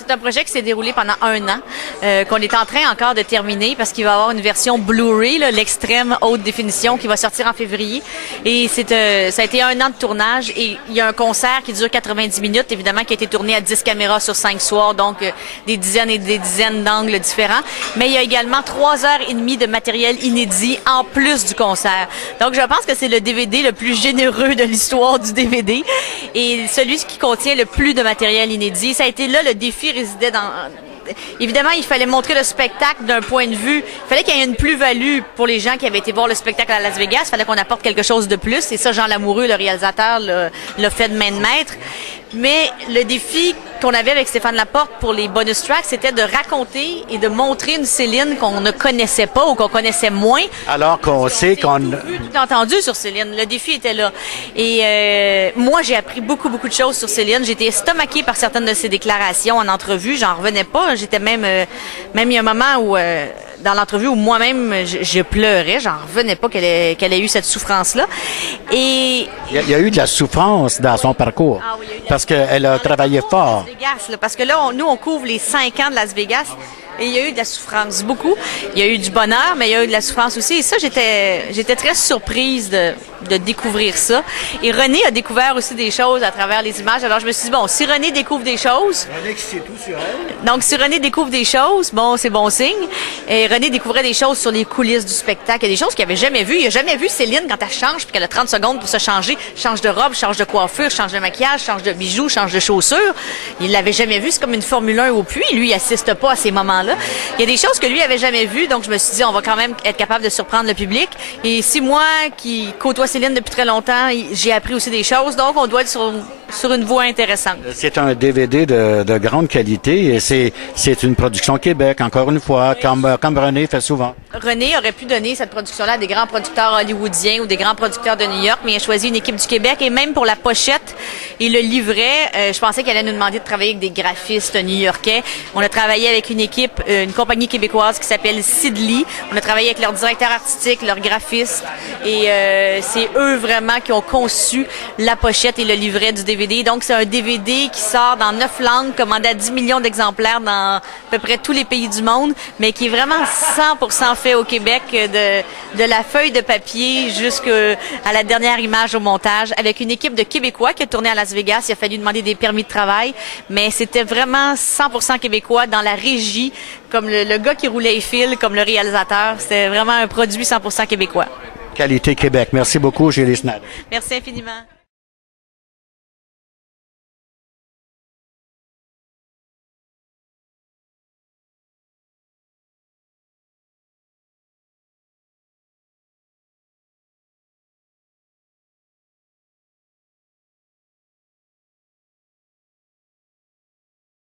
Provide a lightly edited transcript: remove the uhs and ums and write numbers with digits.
c'est un projet qui s'est déroulé pendant 1 an, qu'on est en train encore de terminer parce qu'il va y avoir une version Blu-ray, là, l'extrême haute définition, qui va sortir en février. Et ça a été 1 an de tournage et il y a un concert qui dure 90 minutes, évidemment, qui a été tourné à 10 caméras sur 5 soirs, donc des dizaines et des dizaines d'angles différents. Mais il y a également 3h30 de matériel inédit en plus du concert. Donc, je pense que c'est le DVD le plus généreux de l'histoire du DVD et celui qui contient le plus de matériel inédit. Ça a été là, le défi résidait dans... Évidemment, il fallait montrer le spectacle d'un point de vue. Il fallait qu'il y ait une plus-value pour les gens qui avaient été voir le spectacle à Las Vegas. Il fallait qu'on apporte quelque chose de plus. Et ça, Jean Lamoureux, le réalisateur, l'a fait de main de maître. Mais le défi qu'on avait avec Stéphane Laporte pour les bonus tracks, c'était de raconter et de montrer une Céline qu'on ne connaissait pas ou qu'on connaissait moins. Alors qu'on sait qu'on... Tout entendu sur Céline. Le défi était là. Et moi, j'ai appris beaucoup de choses sur Céline. J'ai été estomaquée par certaines de ses déclarations en entrevue. J'en revenais pas. J'étais même il y a un moment où... dans l'entrevue où moi-même, je pleurais. J'en revenais pas qu'elle ait eu cette souffrance-là. Et... Il y a eu de la souffrance dans son parcours. Ah oui, il y a eu de la... Parce qu'elle a travaillé fort. Vegas, là, parce que là, nous, on couvre les 5 ans de Las Vegas. Et il y a eu de la souffrance, beaucoup. Il y a eu du bonheur, mais il y a eu de la souffrance aussi. Et ça, j'étais très surprise de découvrir ça. Et René a découvert aussi des choses à travers les images. Alors, je me suis dit, bon, si René découvre des choses... René qui sait tout sur elle. Donc, si René découvre des choses, bon, c'est bon signe. Et René découvrait des choses sur les coulisses du spectacle. Il y a des choses qu'il n'avait jamais vues. Il n'a jamais vu Céline, quand elle change, puis qu'elle a 30 secondes pour se changer, change de robe, change de coiffure, change de maquillage, change de bijoux, change de chaussures. Il l'avait jamais vu. C'est comme une Formule 1 au puits. Lui, il assiste pas à ces moments-là. Il y a des choses que lui avait jamais vues, donc je me suis dit, on va quand même être capable de surprendre le public. Et si moi, qui côtoie Céline depuis très longtemps, j'ai appris aussi des choses, donc on doit être sur une voie intéressante. C'est un DVD de grande qualité et c'est une production Québec, encore une fois, comme René fait souvent. René aurait pu donner cette production-là à des grands producteurs hollywoodiens ou des grands producteurs de New York, mais il a choisi une équipe du Québec et même pour la pochette et le livret, je pensais qu'elle allait nous demander de travailler avec des graphistes new-yorkais. On a travaillé avec une équipe, une compagnie québécoise qui s'appelle Sidley. On a travaillé avec leur directeur artistique, leur graphiste et c'est eux vraiment qui ont conçu la pochette et le livret du DVD. Donc c'est un DVD qui sort dans 9 langues, commandé à 10 millions d'exemplaires dans à peu près tous les pays du monde, mais qui est vraiment 100% fait au Québec, de la feuille de papier jusqu'à la dernière image au montage, avec une équipe de Québécois qui a tourné à Las Vegas. Il a fallu demander des permis de travail, mais c'était vraiment 100% québécois dans la régie, comme le gars qui roulait les fils, comme le réalisateur. C'était vraiment un produit 100% québécois. Qualité Québec. Merci beaucoup, Julie Snell. Merci infiniment.